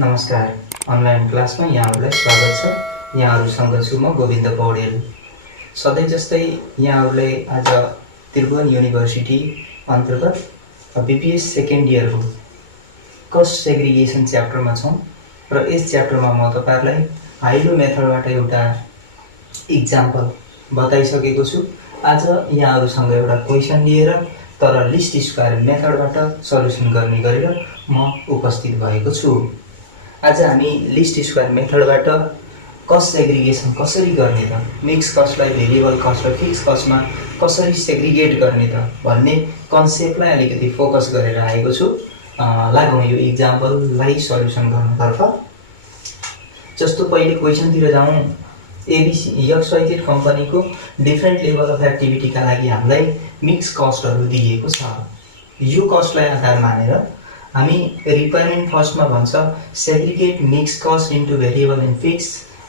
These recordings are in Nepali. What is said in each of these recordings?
नमस्कार। अनलाइन क्लासमा यहाँहरूलाई स्वागत छ। यहाँहरूसँग छु म गोविन्द पौडेल। सधैँ जस्तै यहाँहरूलाई आज त्रिभुवन युनिभर्सिटी अन्तर्गत बीपीएस सेकेन्ड इयरको कस्ट सेग्रिगेसन च्याप्टरमा छौँ र यस च्याप्टरमा म तपाईहरुलाई हाइलो मेथडबाट एउटा इक्जाम्पल बताइसकेको छु। आज यहाँहरूसँग एउटा क्वेशन लिएर तर लिस्ट स्क्वायर मेथडबाट सल्युसन गर्ने गरेर म उपस्थित भएको छु। आज हामी लिस्ट स्क्वायर मेथडबाट कस्ट सेग्रिगेसन कसरी गर्ने त, मिक्स कस्टलाई भेरिएबल कस्ट र फिक्स कस्टमा कसरी सेग्रिगेट गर्ने त भन्ने कन्सेप्टलाई अलिकति फोकस गरेर आएको छु। लागौँ यो इक्जाम्पललाई सल्युसन गर्नतर्फ। जस्तो पहिले क्वेशनतिर जाउँ। एबीसी XYZ कम्पनीको डिफरेन्ट लेभल अफ एक्टिभिटीका लागि हामीलाई मिक्स कस्टहरू दिएको छ। यो कस्टलाई आधार मानेर हामी रिक्वायरमेन्ट फर्स्टमा भन्छ segregate mix cost into variable and fix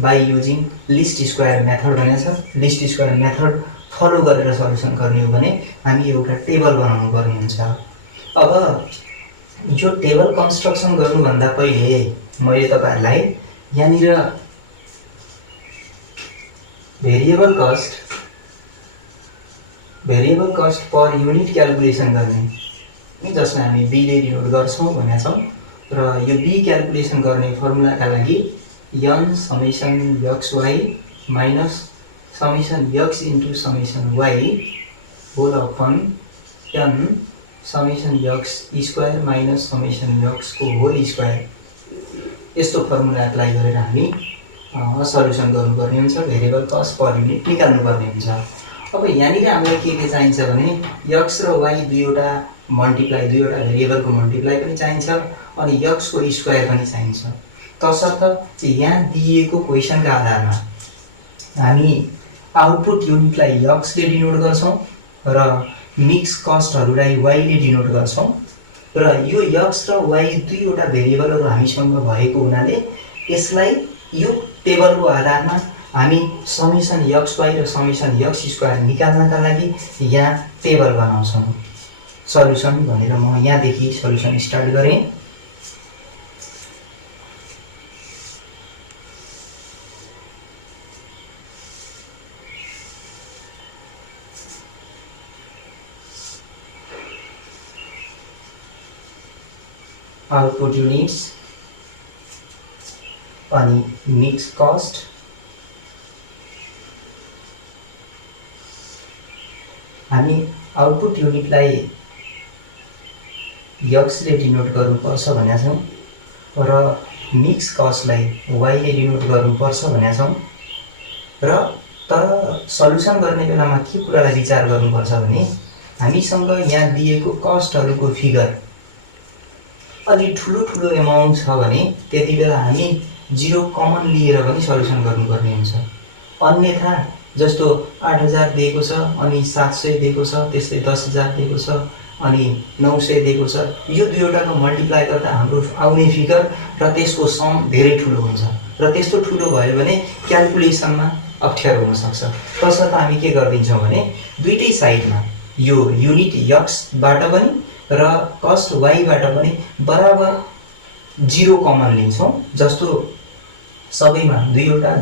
by using list square method भनेको छ। लिस्ट स्क्वायर मेथड फलो गरेर सल्युसन गर्ने हो भने हामी एउटा टेबल बनाउनु पर्ने हुन्छ। अब यो टेबल कन्स्ट्रक्सन गर्नुभन्दा पहिले मैले तपाईहरुलाई यहाँनिर variable cost per unit calculation गर्ने जसलाई हामी बी ले डिनोट गर्छौं भनेका छौं र यो बी क्याल्कुलेसन गर्ने फर्मुलाका लागि n summation xy minus summation x into summation y whole upon n summation x square minus summation x को होल स्क्वायर यस्तो फर्मुला एप्लाई गरेर हामी सल्युसन गर्नुपर्ने हुन्छ। भेरिएबल कस्ट पर युनिट निकाल्नु पर्ने हुन्छ। अब यहाँनिर हामीलाई के चाहिन्छ भने x र y दुईवटा मल्टिप्लाई, दुईवटा भेरिएबलको मल्टिप्लाई पनि चाहिन्छ अनि x को स्क्वायर पनि चाहिन्छ। तसर्थ यहाँ दिएको क्वेशनका आधारमा हामी आउटपुट युनिटलाई x ले डिनोट गर्छौं र मिक्स कस्टहरूलाई y ले डिनोट गर्छौं र यो x र y दुईवटा भेरिएबलहरू हामीसँग भएको हुनाले यसलाई यो टेबलको आधारमा हामी समेसन xy र समेसन x स्क्वायर निकाल्नका लागि यहाँ टेबल बनाउँछौं। सल्युसन भनेर म यहाँदेखि सल्युसन स्टार्ट गरे। आउटपुट युनिट्स अनि मिक्स कस्ट हामी आउटपुट युनिटलाई x ले डिनोट गर्नुपर्छ भनेका छौं र मिक्स कस्टलाई y ले डिनोट गर्नुपर्छ भनेका छौं र तर सल्युसन गर्ने बेलामा के कुरालाई विचार गर्नुपर्छ भने हामीसँग यहाँ दिएको कस्टहरुको फिगर अलि ठुलो एमाउन्ट छ भने त्यति बेला हामी 0 कमन लिएर पनि सल्युसन गर्नुपर्ने हुन्छ। अन्यथा जस्तो 8000 दिएको छ अनि 700 दिएको छ, त्यस्तै 10000 दिएको छ अनि 900 दिएको छ, यो दुईवटाको मल्टिप्लाई गर्दा हाम्रो आउने फिगर र त्यसको सम धेरै ठुलो हुन्छ र त्यस्तो ठुलो भयो भने क्याल्कुलेसनमा अप्ठ्यारो हुन सक्छ। तसर्थ हामी के गर्दिन्छौं भने दुईटै साइडमा यो युनिट x बाट पनि र कस्ट y बाट पनि बराबर 0 कमन लिन्छौं। जस्तो सबैमा दुईवटा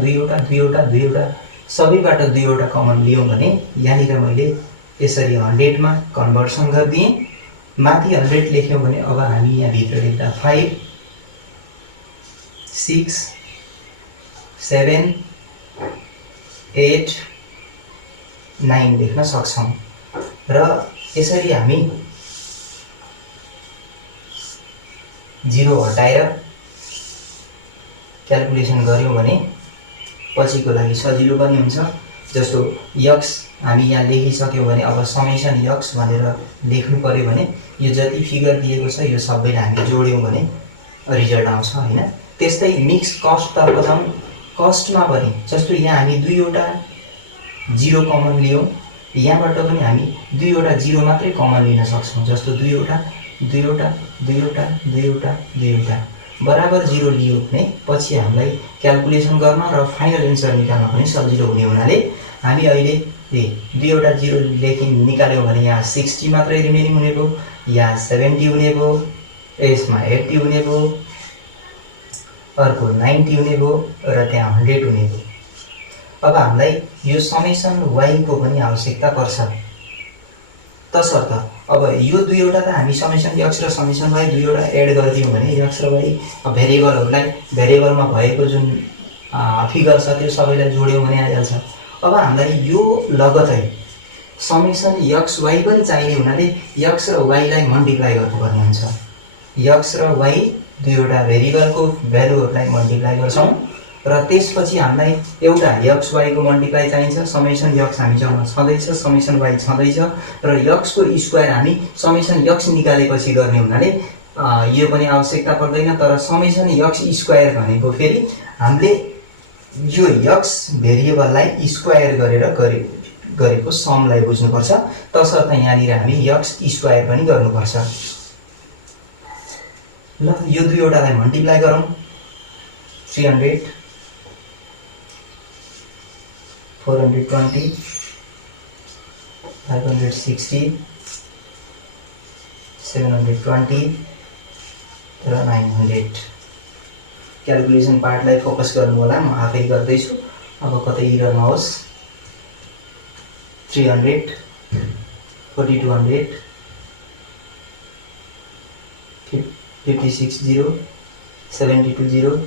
सबैबाट दुईवटा कमन लियौं भने यहाँनिर मैले यसरी 100 मा कन्भर्सन गर्दिए। माथि 100 लेख्यौं भने अब हामी यहाँ भित्र लेख्दा 5 6 7 8 9 लेख्न सक्छौं र यसरी हामी 0 हटाएर क्याल्कुलेसन गर्यौं भने पछिको लागि सजिलो पनि हुन्छ। जस्तो x हामी यहाँ लेखिसक्यौं भने अब समेसन x भनेर लेख्नु पर्यो भने यो जति फिगर दिएको छ यो सबैलाई हामी जोड्यौं भने रिजल्ट आउँछ हैन। त्यस्तै मिक्स कस्ट तर्फ जाउँ। कस्टमा पनि जस्तो यहाँ हामी दुईवटा 0 कमन लियौं, यहाँबाट पनि हामी दुईवटा 0 मात्रै कमन लिन सक्छौं। जस्तो दुईवटा बराबर 0 लियो भने पछि हामीलाई क्याल्कुलेसन गर्न र फाइनल एन्सर निकाल्न पनि सजिलो हुने हुनाले हामी अहिले दुईवटा 0 निकाल्यौं भने यहाँ 60 मात्रै रिमेनिङ हुने भयो, यहाँ 70 हुने भयो, यसमा 80 हुने भयो, अर्को 90 हुने भयो र त्यहाँ 100 हुने भयो। अब हामीलाई यो समेसन y को पनि आवश्यकता पर्छ। तसर्थ अब यो दुईवटा त हामी समेसन x र समेसन y दुईवटा एड गरिदियौँ भने x र y भेरिएबलहरूलाई भेरिएबलमा भएको जुन फिगर छ त्यो सबैलाई जोड्यौँ भने आइहाल्छ। अब हामीलाई यो लगतै समेसन x y पनि चाहिने हुनाले x र y लाई मल्टिप्लाई गर्नुपर्ने हुन्छ। x र y दुईवटा भेरिएबलको भ्यालुहरूलाई मल्टिप्लाई गर्छौँ र त्यसपछि हामीलाई एउटा x y को मल्टिप्लाई चाहिन्छ। समेसन x हामीसँग छँदैछ, समेसन y छँदैछ र x को स्क्वायर हामी समेसन x निकालेपछि गर्ने हुनाले यो पनि आवश्यकता पर्दैन। तर समेसन x स्क्वायर भनेको फेरि हामीले यो x भेरिएबललाई स्क्वायर गरेर गरेको समलाई बुझ्नुपर्छ। तसर्थ यहाँनिर हामी x स्क्वायर पनि गर्नुपर्छ। ल यो दुईवटालाई मल्टिप्लाई गरौँ। 300 420 560 720 र 900। क्याल्कुलेसन पार्टलाई फोकस गर्नु होला, म आफै गर्दैछु, अब कतै इरर नहोस्। 300 4200 560 720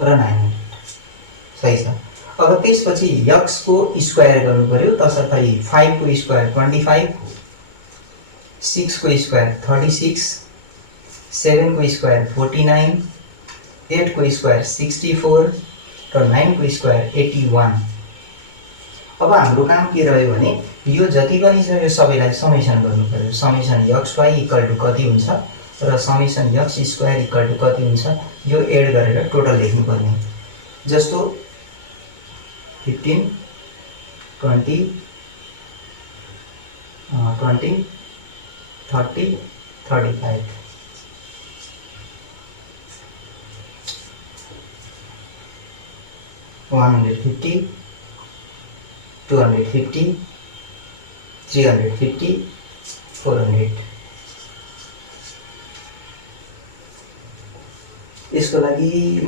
र 900 सही छ। अब त्यसपछि x को स्क्वायर गर्नु पर्यो। तसर्थ 5 को स्क्वायर 25, 6 को स्क्वायर 36, 7 को स्क्वायर 49, 8 को स्क्वायर 64 र 9 को स्क्वायर 81। अब हाम्रो काम के रह्यो भने यो जति पनि छ यो सबैलाई समेसन गर्नु पर्यो। समेसन xy इक्वल टु कति हुन्छ र summation x square equal to कति हुन्छ यो एड गरेर टोटल लेख्नु पर्ने। जस्तो 15 20 20 30 35 150 250 350 400। यसको लागि म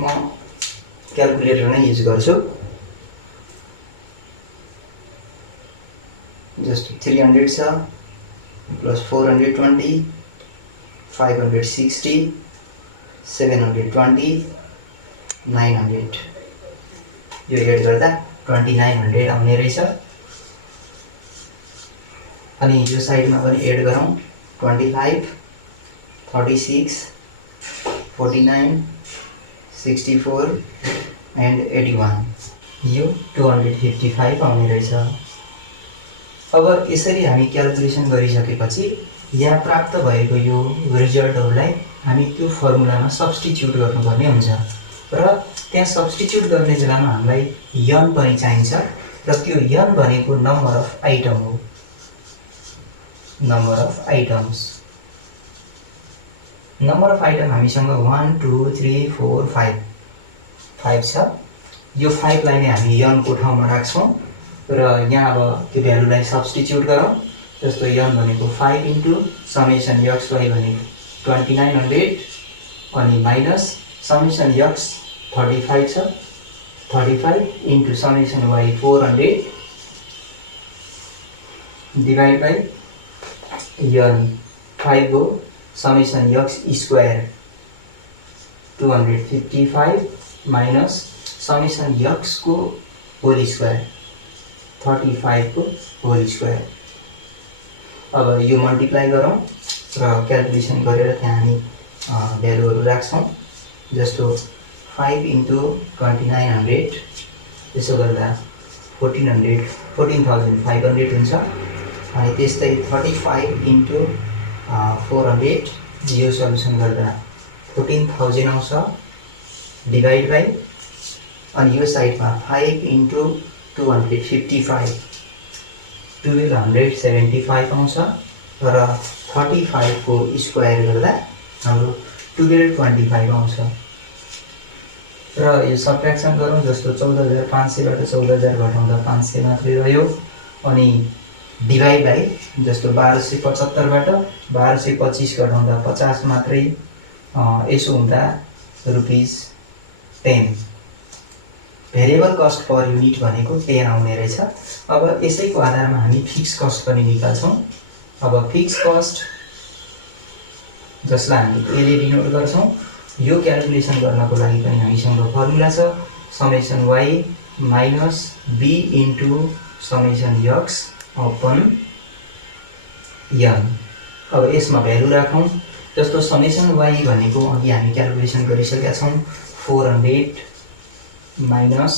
क्याल्कुलेटर नै युज गर्छु। जस्तो 300 छ प्लस 420 560 720 900 यो एड गर्दा 2900 आउने रहेछ। अनि यो साइडमा पनि एड गरौँ। 25 36 49 64 एन्ड 81 यो 255 आउने रहेछ। अब यसरी हामी क्याल्कुलेसन गरिसकेपछि यहाँ प्राप्त भएको यो रिजल्टहरूलाई हामी त्यो फर्मुलामा सब्स्टिट्युट गर्नुपर्ने हुन्छ र त्यहाँ सब्स्टिट्युट गर्ने बेलामा हामीलाई n पनि चाहिन्छ र त्यो n भनेको नम्बर अफ आइटम हो। नम्बर अफ आइटम्स हामीसँग 1 2 3 4 5 छ। यो 5 लाई नै हामी n को ठाउँमा राख्छौं र यहाँ अब त्यो भ्यालुलाई सब्स्टिट्युट गरौँ। जस्तो n भनेको 5 इन्टु समेसन x y भनेको 2900 अनि माइनस समेसन x 35 छ 35 into summation y 400 divide by n 5 हो summation x square 255 minus summation x को होल स्क्वायर 35 को होल स्क्वायर। अब यो मल्टिप्लाई गरौँ र क्याल्कुलेसन गरेर त्यहाँ हामी भ्यालुहरू राख्छौँ। जस्तो 5 इन्टु 2900 त्यसो गर्दा 14,500 हुन्छ। अनि त्यस्तै 35 इन्टु 400 यो सल्युसन गर्दा 14,000 आउँछ डिवाइड बाई अनि यो साइडमा 5 इन्टु 255 1275 आउँछ र 35 को स्क्वायर गर्दा हाम्रो 1225 आउँछ र यो सबट्र्याक्सन गरौँ। जस्तो 14,500 बाट 14,000 घटाउँदा 500 मात्रै रह्यो अनि डिवाइड बाई जस्तो 1275 बाट 1225 घटाउँदा 50 मात्रै। यसो हुँदा rupees 10। Variable cost per unit भनेको 10 आउने रहेछ। अब यसैको आधारमा हामी फिक्स कस्ट पनि निकाल्छौँ। अब फिक्स कस्ट जसलाई हामी A ले डिनोट गर्छौँ, यो क्याल्कुलेसन गर्नको लागि पनि हामीसँग फर्मुला छ summation y minus b into summation x upon n। अब यसमा भ्यालु राखौँ। जस्तो समेसन y भनेको अघि हामी क्याल्कुलेसन गरिसकेका छौँ 400 माइनस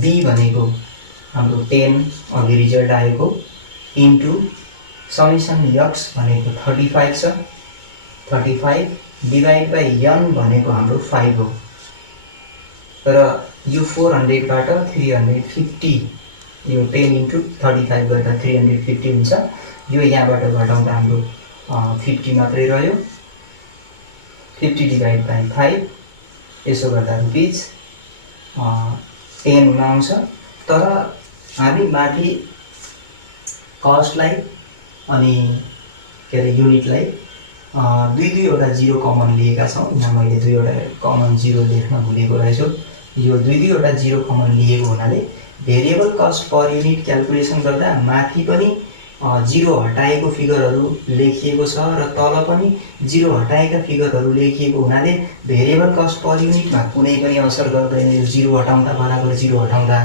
b भनेको हाम्रो 10 अघि रिजल्ट आएको इन्टु समेसन x भनेको 35 छ, 35 डिभाइड बाई n भनेको हाम्रो 5 हो। र यो 400 बाट 350 यो 10 इन्टु 35 गर्दा 350 हुन्छ। यो यहाँबाट घटाउँदा हाम्रो 50 मात्रै रह्यो। 50 डिभाइड बाई 5 यसो गर्दा रुपिज 10 हुन आउँछ। तर हामी माथि कस्टलाई अनि के अरे युनिटलाई दुईवटा जिरो कमन लिएका छौँ। यहाँ मैले दुईवटा कमन जिरो लेख्न भुलेको रहेछु। यो दुईवटा जिरो कमन लिएको हुनाले variable cost per unit calculation गर्दा माथि पनि जिरो हटाएको फिगरहरू लेखिएको छ र तल पनि जिरो हटाएका फिगरहरू लेखिएको हुनाले भेरिएबल कस्ट पर युनिटमा कुनै पनि असर गर्दैन यो जिरो हटाउँदा बराबर जिरो हटाउँदा।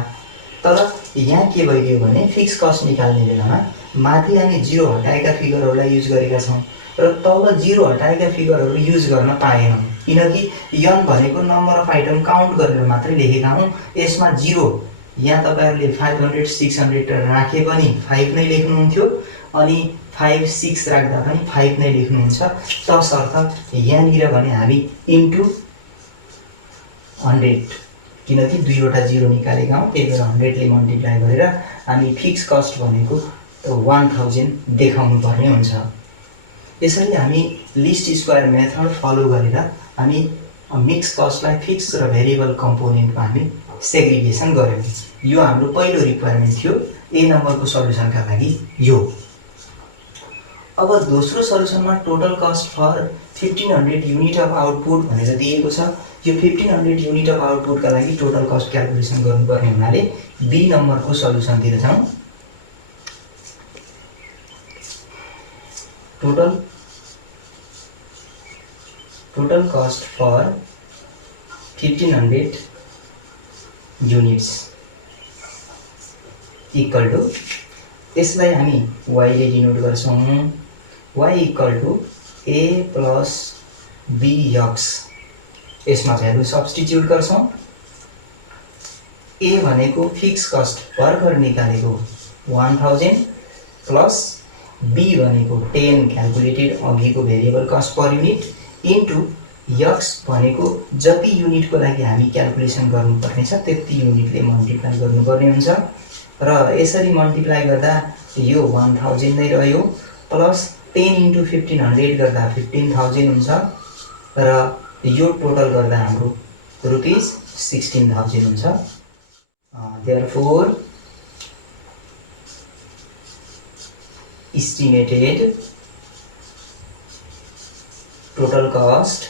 तर यहाँ के भइदियो भने फिक्स कस्ट निकाल्ने बेलामा माथि हामी जिरो हटाएका फिगरहरूलाई युज गरेका छौँ र तल जिरो हटाएका फिगरहरू युज गर्न पाएनौँ, किनकि n भनेको नम्बर अफ आइटम काउन्ट गरेर मात्रै लेखेका हौँ। यसमा जिरो यहाँ तपाईहरुले 500 600 राखे पनि 5 नै लेख्नुहुन्थ्यो अनि 5 6 राख्दा पनि 5 नै लेख्नुहुन्छ। तसर्थ यहाँनिर भने हामी इन्टु 100 किनकि दुईवटा जिरो निकालेका हौँ, त्यही भएर 100 ले मल्टिप्लाई गरेर हामी फिक्स कस्ट भनेको 1000 देखाउनु पर्ने हुन्छ। यसरी हामी लिस्ट स्क्वायर मेथड फलो गरेर हामी मिक्स कस्टलाई फिक्स र भेरिएबल कम्पोनेन्टमा हामी सेग्रिगेसन गर्यौं। यो हाम्रो पहिलो रिक्वायरमेन्ट थियो ए नम्बरको सल्युसनका लागि यो। अब दोस्रो सल्युसनमा total cost for 1500 unit of output भनेर दिएको छ। यो 1500 युनिट अफ आउटपुटका लागि टोटल कस्ट क्याल्कुलेसन गर्नुपर्ने हुनाले बी नम्बरको सल्युसनतिर जाउँ। total cost for 1500 units equal to यसलाई हामी y ले डिनोट गर्छौं। y equal to a plus bx यसमा भ्यालु सब्स्टिट्युट गर्छौं। a भनेको फिक्स कस्ट भर्खर निकालेको 1000 प्लस b भनेको 10 क्याल्कुलेटेड अघिको variable cost per unit into x भनेको जति युनिटको लागि हामी क्याल्कुलेसन गर्नुपर्ने छ त्यति युनिटले मल्टिप्लाई गर्नुपर्ने हुन्छ र यसरी मल्टिप्लाई गर्दा यो 1000 नै रह्यो प्लस 10 इन्टु 1500 गर्दा 15000 हुन्छ र यो टोटल गर्दा हाम्रो रुपीस 16000 हुन्छ। therefore estimated total cost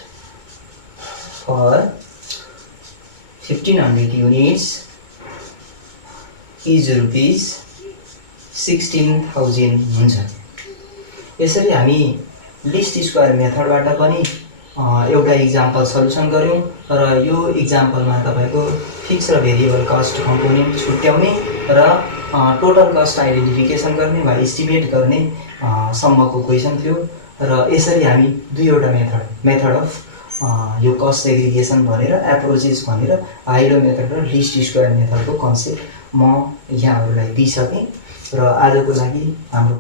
for 1500 units is rupees 16000 हुन्छ। यसरी हामी लिस्ट स्क्वायर मेथडबाट पनि एउटा एक्जाम्पल सल्युसन गर्यौं र यो एक्जाम्पलमा तपाईको फिक्स र भेरिएबल कस्ट कम्पोनेन्ट छुट्याउने र टोटल कस्ट आइडेन्टिफिकेसन गर्ने वा एस्टिमेट गर्ने सम्मको क्वेशन थियो र यसरी हामी दुईवटा मेथड अफ यो कस्ट सेग्रिगेसन भनेर एप्रोचेस भनेर हाइरो मेथड र लिस्ट स्क्वायर मेथडको कन्सेप्ट म यहाँहरुलाई दिइसके र आजको लागि हाम्रो